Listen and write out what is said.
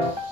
you